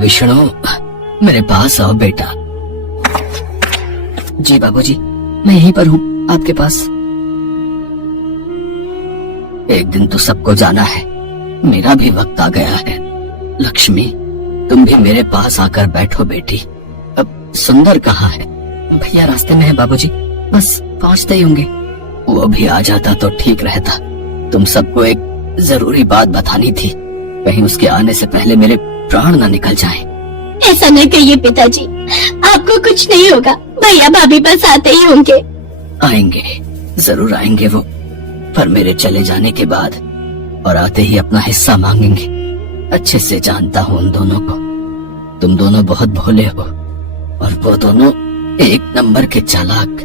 विष्णु, मेरे पास आओ बेटा। जी बाबूजी, मैं यहीं पर हूँ आपके पास। एक दिन तो सबको जाना है, मेरा भी वक्त आ गया है। लक्ष्मी, तुम भी मेरे पास आकर बैठो बेटी। अब सुंदर कहाँ है? भैया रास्ते में है बाबूजी, बस पहुँचते ही होंगे। वो भी आ जाता तो ठीक रहता। तुम सबको एक जरूरी बात बतानी थी, कहीं उसके आने से पहले मेरे प्राण न निकल जाएं। ऐसा न कहिए पिताजी, आपको कुछ नहीं होगा। भैया भाभी बस आते ही होंगे। आएंगे, जरूर आएंगे वो, पर मेरे चले जाने के बाद और आते ही अपना हिस्सा मांगेंगे। अच्छे से जानता हूँ उन दोनों को। तुम दोनों बहुत भोले हो और वो दोनों एक नंबर के चालाक।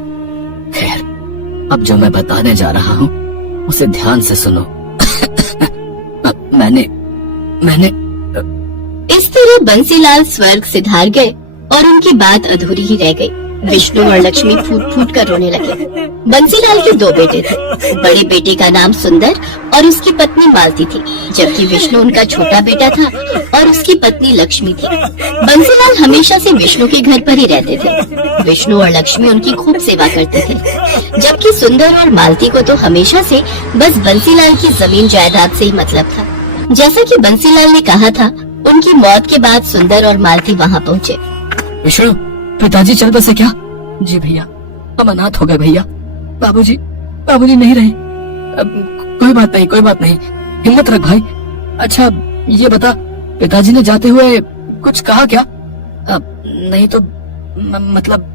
खैर, अब जो मैं बताने जा रहा हूँ उसे ध्यान से सुनो। मैंने इस तरह बंसीलाल स्वर्ग सिधार गए और उनकी बात अधूरी ही रह गई। विष्णु और लक्ष्मी फूट फूट कर रोने लगे। बंसीलाल के दो बेटे थे। बड़े बेटे का नाम सुंदर और उसकी पत्नी मालती थी, जबकि विष्णु उनका छोटा बेटा था और उसकी पत्नी लक्ष्मी थी। बंसीलाल हमेशा से विष्णु के घर पर ही रहते थे। विष्णु और लक्ष्मी उनकी खूब सेवा करते थे, जबकि सुंदर और मालती को तो हमेशा से बस बंसीलाल की जमीन जायदाद से ही मतलब था। जैसा कि बंसीलाल ने कहा था, उनकी मौत के बाद सुंदर और मालती वहाँ पहुँचे। विष्णु, पिताजी चल बसे क्या? जी भैया, हम अनाथ हो गए भैया। बाबूजी नहीं रहे। अब कोई बात नहीं, हिम्मत रख भाई। अच्छा ये बता, पिताजी ने जाते हुए कुछ कहा क्या? अब नहीं तो मतलब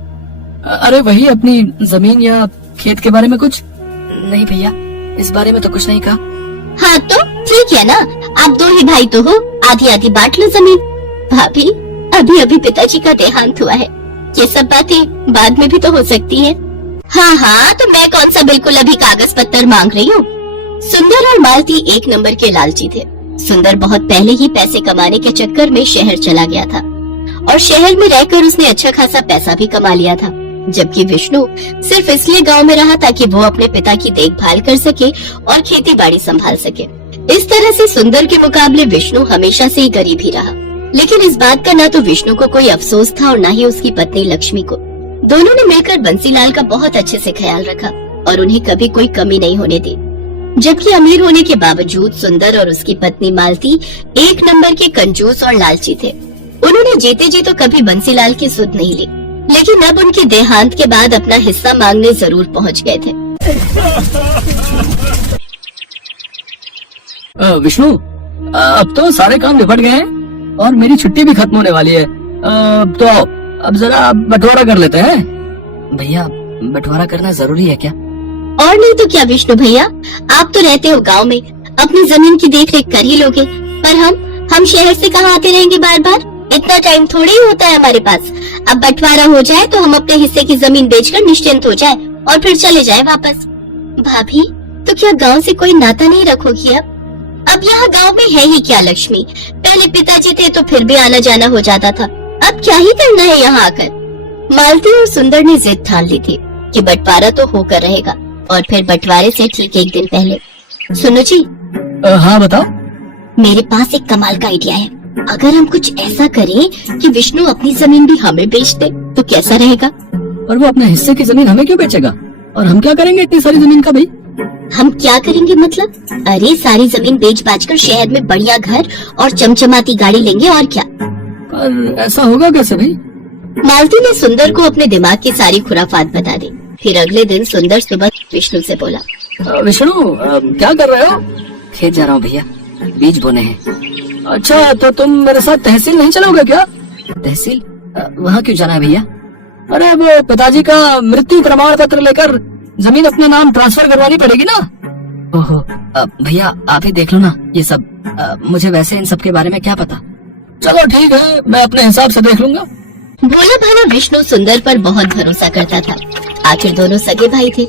अरे वही अपनी जमीन या खेत के बारे में कुछ? नहीं भैया, इस बारे में तो कुछ नहीं कहा। हाँ तो ठीक है ना, आप दो ही भाई तो हो, आधी आधी बांट लो जमीन। भाभी, अभी पिताजी का देहांत हुआ है, ये सब बातें बाद में भी तो हो सकती है। हाँ, तो मैं कौन सा बिल्कुल अभी कागज पत्तर मांग रही हूँ। सुंदर और मालती एक नंबर के लालची थे। सुंदर बहुत पहले ही पैसे कमाने के चक्कर में शहर चला गया था और शहर में रहकर उसने अच्छा खासा पैसा भी कमा लिया था, जबकि विष्णु सिर्फ इसलिए गांव में रहा ताकि वो अपने पिता की देखभाल कर सके और खेती बाड़ी संभाल सके। इस तरह से सुंदर के मुकाबले विष्णु हमेशा से ही गरीब ही रहा। लेकिन इस बात का ना तो विष्णु को कोई अफसोस था और ना ही उसकी पत्नी लक्ष्मी को। दोनों ने मिलकर बंसीलाल का बहुत अच्छे से ख्याल रखा और उन्हें कभी कोई कमी नहीं होने दी। जबकि अमीर होने के बावजूद सुंदर और उसकी पत्नी मालती एक नंबर के कंजूस और लालची थे। उन्होंने जीते जी तो कभी बंसीलाल की सुध नहीं ली, लेकिन अब उनके देहांत के बाद अपना हिस्सा मांगने जरूर पहुंच गए थे। विष्णु, अब तो सारे काम निपट गए हैं और मेरी छुट्टी भी खत्म होने वाली है। तो अब जरा बंटवारा कर लेते हैं। भैया, बंटवारा करना जरूरी है क्या? और नहीं तो क्या विष्णु भैया, आप तो रहते हो गांव में, अपनी जमीन की देखरेख कर ही लोगे। पर हम शहर से कहाँ आते रहेंगे बार बार? इतना टाइम थोड़ी ही होता है हमारे पास। अब बंटवारा हो जाए तो हम अपने हिस्से की जमीन बेचकर निश्चिंत हो जाए और फिर चले जाए वापस। भाभी, तो क्या गाँव से कोई नाता नहीं रखोगी अब यहाँ गांव में है ही क्या लक्ष्मी? पहले पिताजी थे तो फिर भी आना जाना हो जाता था, अब क्या ही करना है यहाँ आकर? मालती और सुंदर ने जिद ठान ली थी कि बंटवारा तो होकर रहेगा और फिर बंटवारे से ठीक एक दिन पहले। सुनो जी। हाँ बताओ। मेरे पास एक कमाल का आइडिया है। अगर हम कुछ ऐसा करें कि विष्णु अपनी जमीन भी हमें बेच दे तो कैसा रहेगा? और वो अपने हिस्से की जमीन हमें क्यों बेचेगा? और हम क्या करेंगे इतनी सारी जमीन का भाई? हम क्या करेंगे मतलब? अरे सारी जमीन बेच बाच कर शहर में बढ़िया घर और चमचमाती गाड़ी लेंगे और क्या। पर ऐसा होगा कैसे भाई? मालती ने सुंदर को अपने दिमाग की सारी खुराफात बता दी। फिर अगले दिन सुंदर सुबह विष्णु से बोला, विष्णु क्या कर रहे हो? खेत जा रहा हूँ भैया, बीज बोने हैं। अच्छा, तो तुम मेरे साथ तहसील नहीं चलोगे क्या? तहसील? वहाँ क्यों जाना है भैया? अरे वो पिताजी का मृत्यु प्रमाण पत्र लेकर जमीन अपने नाम ट्रांसफर करवानी पड़ेगी ना। ओहो, भैया आप ही देख लो ना ये सब। मुझे वैसे इन सब के बारे में क्या पता। चलो ठीक है, मैं अपने हिसाब से देख लूंगा। भोला भाला विष्णु सुंदर पर बहुत भरोसा करता था। आखिर दोनों सगे भाई थे।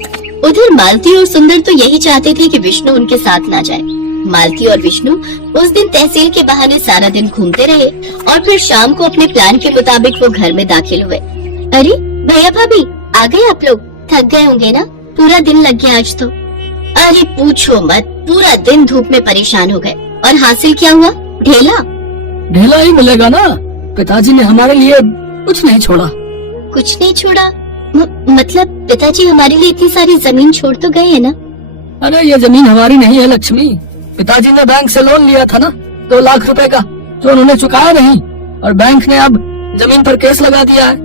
उधर मालती और सुंदर तो यही चाहते थे कि विष्णु उनके साथ ना जाए। मालती और विष्णु उस दिन तहसील के बहाने सारा दिन घूमते रहे और फिर शाम को अपने प्लान के मुताबिक वो घर में दाखिल हुए। अरे भैया भाभी, आ गए आप लोग? थक गए होंगे ना, पूरा दिन लग गया आज तो। अरे पूछो मत, पूरा दिन धूप में परेशान हो गए। और हासिल क्या हुआ? ढेला। ढेला ही मिलेगा ना। पिताजी ने हमारे लिए कुछ नहीं छोड़ा। कुछ नहीं छोड़ा? मतलब पिताजी हमारे लिए इतनी सारी जमीन छोड़ तो गए है ना? अरे ये जमीन हमारी नहीं है लक्ष्मी। पिताजी ने बैंक से लोन लिया था ना 2 लाख रुपए का, जो उन्होंने चुकाया नहीं, और बैंक ने अब जमीन पर केस लगा दिया है।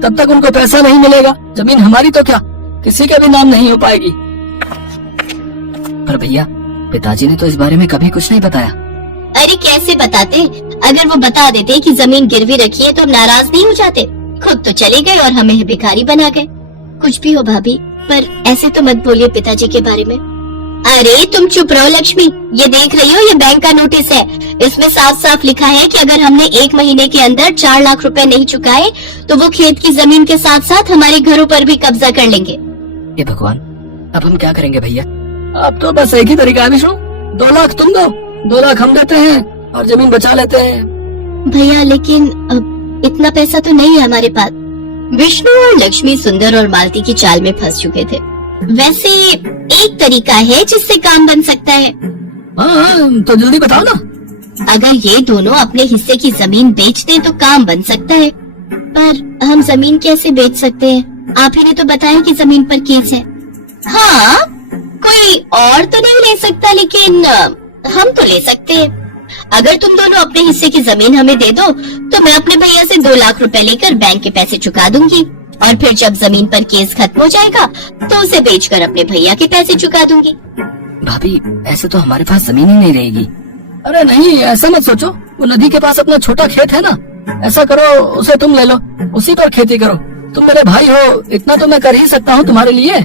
तब तक उनको पैसा नहीं मिलेगा। जमीन हमारी तो क्या, किसी के भी नाम नहीं हो पाएगी। पर भैया, पिताजी ने तो इस बारे में कभी कुछ नहीं बताया। अरे कैसे बताते? अगर वो बता देते कि जमीन गिरवी रखी है तो हम नाराज नहीं हो जाते? खुद तो चले गए और हमें भिखारी बना गए। कुछ भी हो भाभी, पर ऐसे तो मत बोलिए पिताजी के बारे में। अरे तुम चुप रहो लक्ष्मी। ये देख रही हो, ये बैंक का नोटिस है। इसमें साफ साफ लिखा है कि अगर हमने 1 महीने के अंदर 4 लाख रुपए नहीं चुकाए तो वो खेत की जमीन के साथ साथ हमारे घरों पर भी कब्जा कर लेंगे। हे भगवान, अब हम क्या करेंगे भैया? अब तो बस एक ही तरीका है विष्णु, 2 लाख तुम दो, 2 लाख हम देते हैं और जमीन बचा लेते हैं। भैया लेकिन अब इतना पैसा तो नहीं है हमारे पास। विष्णु और लक्ष्मी सुंदर और मालती की चाल में फंस चुके थे। वैसे एक तरीका है जिससे काम बन सकता है। हाँ, तो जल्दी बताओ ना। अगर ये दोनों अपने हिस्से की जमीन बेच दें तो काम बन सकता है। पर हम जमीन कैसे बेच सकते हैं? आप ही ने तो बताया कि जमीन पर केस है। हाँ, कोई और तो नहीं ले सकता, लेकिन हम तो ले सकते हैं। अगर तुम दोनों अपने हिस्से की जमीन हमें दे दो तो मैं अपने भैया से 2 लाख रुपए लेकर बैंक के पैसे चुका दूंगी, और फिर जब जमीन पर केस खत्म हो जाएगा तो उसे बेचकर अपने भैया के पैसे चुका दूंगी। भाभी, ऐसे तो हमारे पास जमीन ही नहीं रहेगी। अरे नहीं, ऐसा मत सोचो। वो नदी के पास अपना छोटा खेत है ना, ऐसा करो उसे तुम ले लो, उसी पर खेती करो। तुम मेरे भाई हो, इतना तो मैं कर ही सकता हूँ तुम्हारे लिए।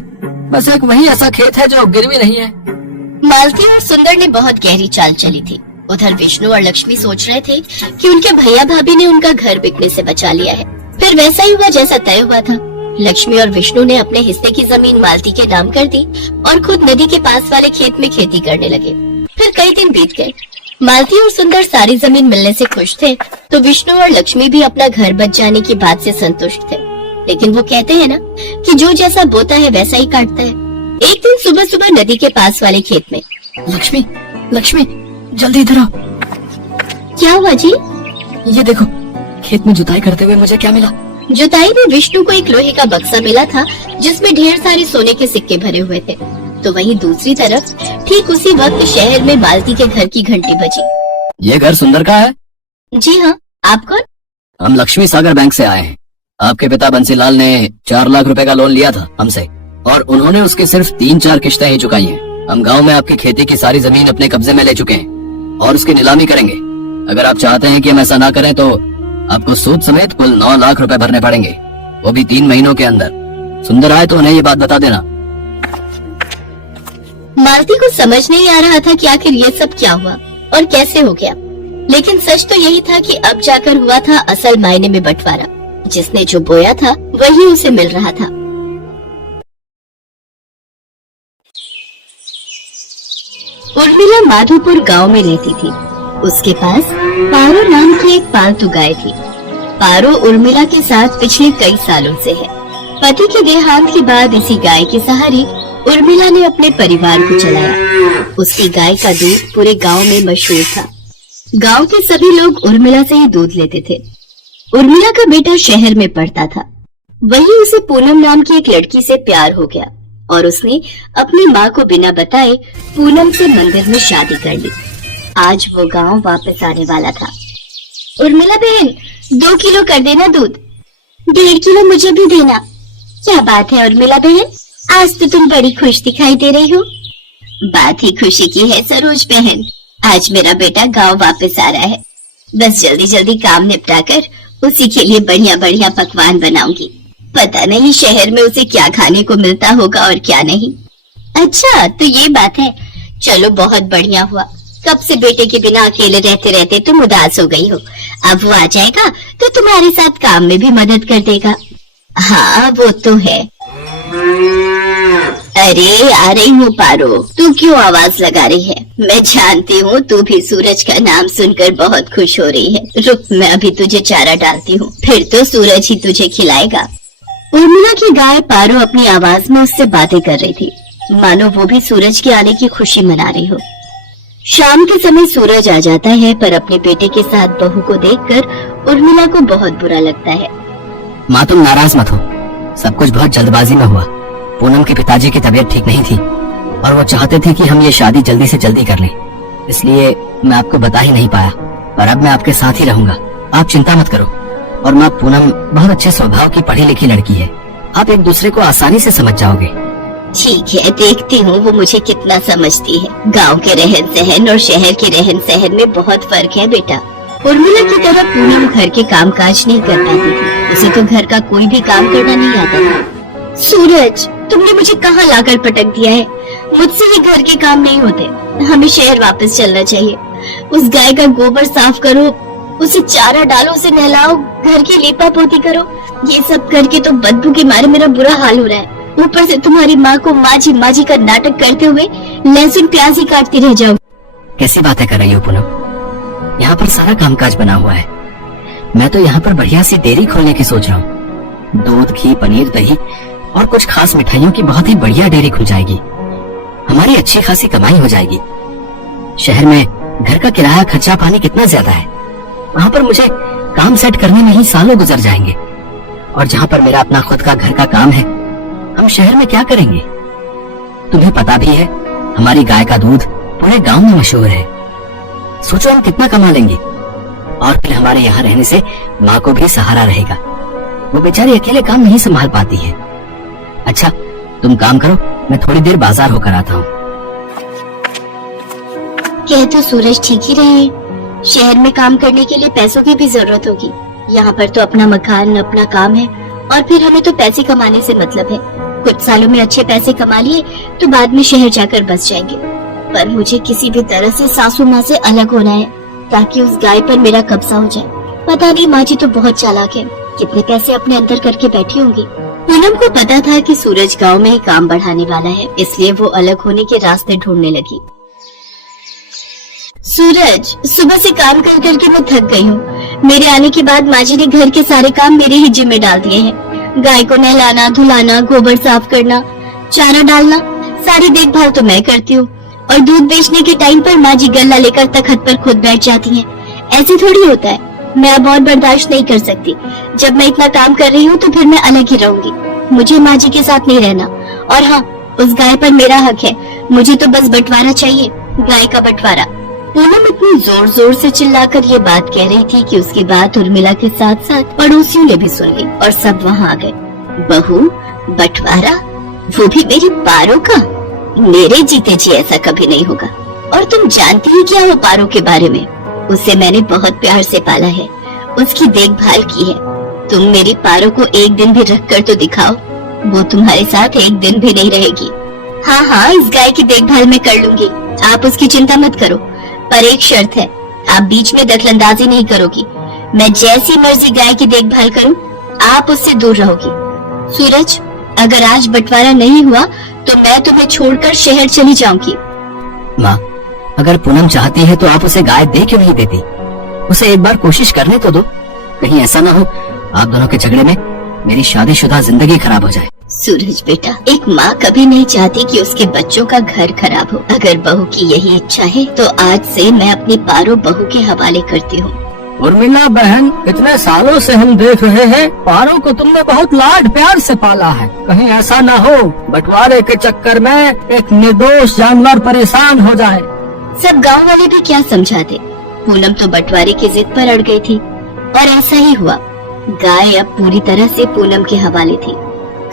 बस एक वही ऐसा खेत है जो गिरवी नहीं है। मालती और सुंदर ने बहुत गहरी चाल चली थी। उधर विष्णु और लक्ष्मी सोच रहे थे कि उनके भैया भाभी ने उनका घर बिकने से बचा लिया है। फिर वैसा ही हुआ जैसा तय हुआ था। लक्ष्मी और विष्णु ने अपने हिस्से की जमीन मालती के नाम कर दी और खुद नदी के पास वाले खेत में खेती करने लगे। फिर कई दिन बीत गए। मालती और सुंदर सारी जमीन मिलने से खुश थे, तो विष्णु और लक्ष्मी भी अपना घर बच जाने की बात से संतुष्ट थे। लेकिन वो कहते हैं ना कि जो जैसा बोता है वैसा ही काटता है। एक दिन सुबह सुबह नदी के पास वाले खेत में, लक्ष्मी, लक्ष्मी, जल्दी इधर आओ। क्या हुआ जी? ये देखो, खेत में जुताई करते हुए मुझे क्या मिला? जुताई में विष्णु को एक लोहे का बक्सा मिला था जिसमें ढेर सारे सोने के सिक्के भरे हुए थे। तो वहीं दूसरी तरफ ठीक उसी वक्त शहर में मालती के घर की घंटी बजी। ये घर सुंदर का है? जी हाँ, आप कौन? हम लक्ष्मी सागर बैंक से आए हैं। आपके पिता बंसीलाल ने 4 लाख रुपए का लोन लिया था हमसे, और उन्होंने उसके सिर्फ 3-4 किश्तें ही चुकाई हैं। हम गांव में आपकी खेती की सारी जमीन अपने कब्जे में ले चुके हैं और उसकी नीलामी करेंगे। अगर आप चाहते हैं कि हम ऐसा ना करें तो आपको सूद समेत कुल 9 लाख रुपए भरने पड़ेंगे, वो भी 3 महीनों के अंदर। सुंदर आए तो उन्हें ये बात बता देना। मालती को समझ नहीं आ रहा था कि आखिर ये सब क्या हुआ और कैसे हो गया, लेकिन सच तो यही था कि अब जाकर हुआ था असल मायने में बंटवारा। जिसने जो बोया था वही उसे मिल रहा था। उर्मिला माधोपुर गांव में रहती थी। उसके पास पारो नाम की एक पालतू गाय थी। पारो उर्मिला के साथ पिछले कई सालों से है। पति के देहांत के बाद इसी गाय के सहारे उर्मिला ने अपने परिवार को चलाया। उसकी गाय का दूध पूरे गांव में मशहूर था। गांव के सभी लोग उर्मिला से ही दूध लेते थे। उर्मिला का बेटा शहर में पढ़ता था। वहीं उसे पूनम नाम की एक लड़की से प्यार हो गया और उसने अपनी माँ को बिना बताए पूनम से मंदिर में शादी कर ली। आज वो गांव वापस आने वाला था। उर्मिला बहन, 2 किलो कर देना दूध। 1.5 किलो मुझे भी देना। क्या बात है उर्मिला बहन, आज तो तुम बड़ी खुश दिखाई दे रही हो। बात ही खुशी की है सरोज बहन, आज मेरा बेटा गांव वापस आ रहा है। बस जल्दी जल्दी काम निपटा कर उसी के लिए बढ़िया बढ़िया पकवान बनाऊंगी। पता नहीं शहर में उसे क्या खाने को मिलता होगा और क्या नहीं। अच्छा तो ये बात है, चलो बहुत बढ़िया हुआ। कब से बेटे के बिना अकेले रहते रहते तुम उदास हो गई हो। अब वो आ जाएगा तो तुम्हारे साथ काम में भी मदद कर देगा। हाँ वो तो है। अरे आ रही हूँ पारो, तू क्यों आवाज लगा रही है? मैं जानती हूँ तू भी सूरज का नाम सुनकर बहुत खुश हो रही है। रुक, मैं अभी तुझे चारा डालती हूँ, फिर तो सूरज ही तुझे खिलाएगा। उर्मिला की गाय पारो अपनी आवाज में उससे बातें कर रही थी, मानो वो भी सूरज के आने की खुशी मना रही हो। शाम के समय सूरज आ जाता है, पर अपने बेटे के साथ बहू को देखकर उर्मिला को बहुत बुरा लगता है। माँ तुम नाराज मत हो, सब कुछ बहुत जल्दबाजी में हुआ। पूनम के पिताजी की तबीयत ठीक नहीं थी और वो चाहते थे कि हम ये शादी जल्दी से जल्दी कर लें, इसलिए मैं आपको बता ही नहीं पाया, पर अब मैं आपके साथ ही रहूंगा, आप चिंता मत करो। और माँ पूनम बहुत अच्छे स्वभाव की पढ़ी लिखी लड़की है, आप एक दूसरे को आसानी से समझ जाओगे। ठीक है, देखती हूँ वो मुझे कितना समझती है। गांव के रहन सहन और शहर के रहन सहन में बहुत फर्क है बेटा। उर्मिला की तरह पूनम घर के कामकाज नहीं कर पाती थी, उसे तो घर का कोई भी काम करना नहीं आता था। सूरज, तुमने मुझे कहाँ लाकर पटक दिया है? मुझसे ये घर के काम नहीं होते, हमें शहर वापस चलना चाहिए। उस गाय का गोबर साफ करो, उसे चारा डालो, उसे नहलाओ, घर की लीपा पोती करो। ये सब करके तो बदबू के मारे मेरा बुरा हाल हो रहा है। ऊपर से तुम्हारी माँ को माजी का नाटक करते हुए लहसुन प्याज ही काटती रह जाओ। कैसी बातें कर रही हो पूनम, यहाँ पर सारा कामकाज बना हुआ है। मैं तो यहाँ पर बढ़िया सी डेयरी खोलने की सोच रहा हूँ। दूध, घी, पनीर, दही और कुछ खास मिठाइयों की बहुत ही बढ़िया डेयरी खुल जाएगी। हमारी अच्छी खासी कमाई हो जाएगी। शहर में घर का किराया, खर्चा पानी कितना ज्यादा है, वहाँ पर मुझे काम सेट करने में ही सालों गुजर जाएंगे। और जहाँ पर मेरा अपना खुद का घर का काम है, हम शहर में क्या करेंगे? तुम्हें पता भी है, हमारी गाय का दूध पूरे गांव में मशहूर है। सोचो हम कितना कमा लेंगे, और फिर हमारे यहाँ रहने से माँ को भी सहारा रहेगा। वो बेचारी अकेले काम नहीं संभाल पाती है। अच्छा तुम काम करो, मैं थोड़ी देर बाजार होकर आता हूँ। कह तो सूरज ठीक ही रहे, शहर में काम करने के लिए पैसों की भी जरूरत होगी। यहाँ पर तो अपना मकान, अपना काम है, और फिर हमें तो पैसे कमाने से मतलब है। कुछ सालों में अच्छे पैसे कमा लिए तो बाद में शहर जाकर बस जाएंगे। पर मुझे किसी भी तरह से सासू माँ से अलग होना है, ताकि उस गाय पर मेरा कब्जा हो जाए। पता नहीं, माँ जी तो बहुत चालाक है, कितने पैसे अपने अंदर करके बैठी होंगी। पूनम को पता था कि सूरज गांव में ही काम बढ़ाने वाला है, इसलिए वो अलग होने के रास्ते ढूंढने लगी। सूरज, सुबह से काम कर करके मैं थक गई हूँ। मेरे आने के बाद माँ जी ने घर के सारे काम मेरे ही जिम्मे डाल दिए हैं। गाय को नहलाना, धुलाना, गोबर साफ करना, चारा डालना, सारी देखभाल तो मैं करती हूँ। और दूध बेचने के टाइम पर माँ जी गल्ला लेकर तखत पर खुद बैठ जाती हैं। ऐसे थोड़ी होता है, मैं अब और बर्दाश्त नहीं कर सकती। जब मैं इतना काम कर रही हूँ तो फिर मैं अलग ही रहूंगी। मुझे माँ जी के साथ नहीं रहना। और हाँ, उस गाय पर मेरा हक है, मुझे तो बस बंटवारा चाहिए, गाय का बंटवारा। पूनम इतनी जोर जोर से चिल्लाकर ये बात कह रही थी कि उसकी बात उर्मिला के साथ साथ पड़ोसियों ने भी सुन ली और सब वहाँ आ गए। बहू, बंटवारा, वो भी मेरी पारो का? मेरे जीते जी ऐसा कभी नहीं होगा। और तुम जानती ही क्या हो पारो के बारे में? उसे मैंने बहुत प्यार से पाला है, उसकी देखभाल की है। तुम मेरी पारो को एक दिन भी रख कर तो दिखाओ, वो तुम्हारे साथ एक दिन भी नहीं रहेगी। हाँ, इस गाय की देखभाल मैं कर लूंगी, आप उसकी चिंता मत करो। पर एक शर्त है, आप बीच में दखलंदाजी नहीं करोगी। मैं जैसी मर्जी गाय की देखभाल करूं, आप उससे दूर रहोगी। सूरज, अगर आज बंटवारा नहीं हुआ तो मैं तुम्हें छोड़कर शहर चली जाऊंगी। माँ, अगर पूनम चाहती है तो आप उसे गाय दे क्यों नहीं देती? उसे एक बार कोशिश करने तो दो। कहीं ऐसा ना हो आप दोनों के झगड़े में मेरी शादीशुदा जिंदगी खराब हो जाए। सूरज बेटा, एक माँ कभी नहीं चाहती कि उसके बच्चों का घर खराब हो। अगर बहू की यही इच्छा है तो आज से मैं अपनी पारो बहू के हवाले करती हूँ। उर्मिला बहन, इतने सालों से हम देख रहे हैं पारो को तुमने बहुत लाड प्यार से पाला है। कहीं ऐसा ना हो बंटवारे के चक्कर में एक निर्दोष जानवर परेशान हो जाए। सब गांव वाले भी क्या समझाते। पूनम तो बंटवारे की जिद पर अड़ गई थी और ऐसा ही हुआ। गाय अब पूरी तरह से पूनम के हवाले थी।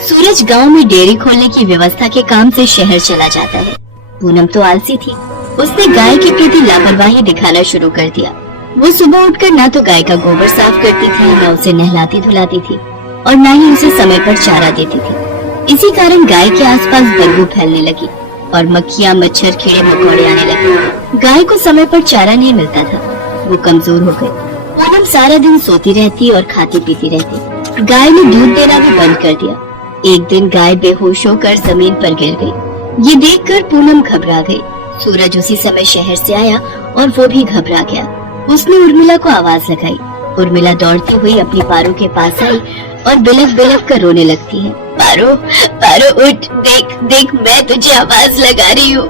सूरज गांव में डेयरी खोलने की व्यवस्था के काम से शहर चला जाता है। पूनम तो आलसी थी, उसने गाय के प्रति लापरवाही दिखाना शुरू कर दिया। वो सुबह उठकर ना तो गाय का गोबर साफ करती थी, न उसे नहलाती धुलाती थी और न ही उसे समय पर चारा देती थी। इसी कारण गाय के आसपास बदबू फैलने लगी और मक्खियाँ, मच्छर, कीड़े मकोड़े आने लगे। गाय को समय पर चारा नहीं मिलता था, वो कमजोर हो गई। पूनम सारा दिन सोती रहती और खाती पीती रहती। गाय ने दूध देना भी बंद कर दिया। एक दिन गाय बेहोश होकर जमीन पर गिर गई। ये देखकर पूनम घबरा गई। सूरज उसी समय शहर से आया और वो भी घबरा गया। उसने उर्मिला को आवाज लगाई। उर्मिला दौड़ती हुई अपनी पारो के पास आई और बिलख बिलख कर रोने लगती है। पारो, पारो उठ, देख देख, मैं तुझे आवाज लगा रही हूँ।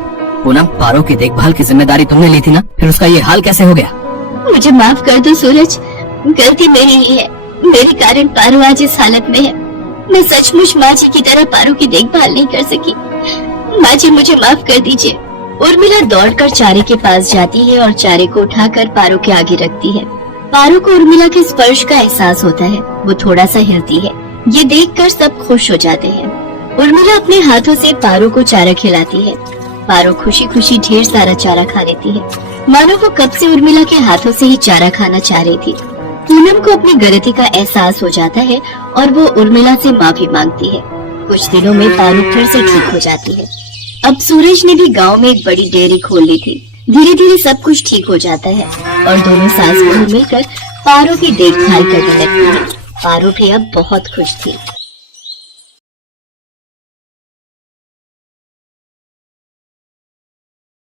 पूनम, पारो की देखभाल की जिम्मेदारी तुमने ली थी ना, फिर उसका ये हाल कैसे हो गया? मुझे माफ कर दो सूरज, गलती मेरी ही है। मेरे कारण पारो आज इस हालत में है। मैं सचमुच माँ जी की तरह पारो की देखभाल नहीं कर सकी। माँ जी मुझे माफ कर दीजिए। उर्मिला दौड़कर चारे के पास जाती है और चारे को उठाकर पारो के आगे रखती है। पारो को उर्मिला के स्पर्श का एहसास होता है। वो थोड़ा सा हिलती है। ये देखकर सब खुश हो जाते हैं। उर्मिला अपने हाथों से पारो को चारा खिलाती है। पारो खुशी खुशी ढेर सारा चारा खा लेती है, मानो वो कब से उर्मिला के हाथों से ही चारा खाना चाह रही थी। पूनम को अपनी गलती का एहसास हो जाता है और वो उर्मिला से माफी मांगती है। कुछ दिनों में पारो फिर से ठीक हो जाती है। अब सूरज ने भी गांव में एक बड़ी डेयरी खोल ली थी। धीरे धीरे सब कुछ ठीक हो जाता है और दोनों सास बहू मिलकर पारो की देखभाल करने लगती है। पारो भी अब बहुत खुश थी।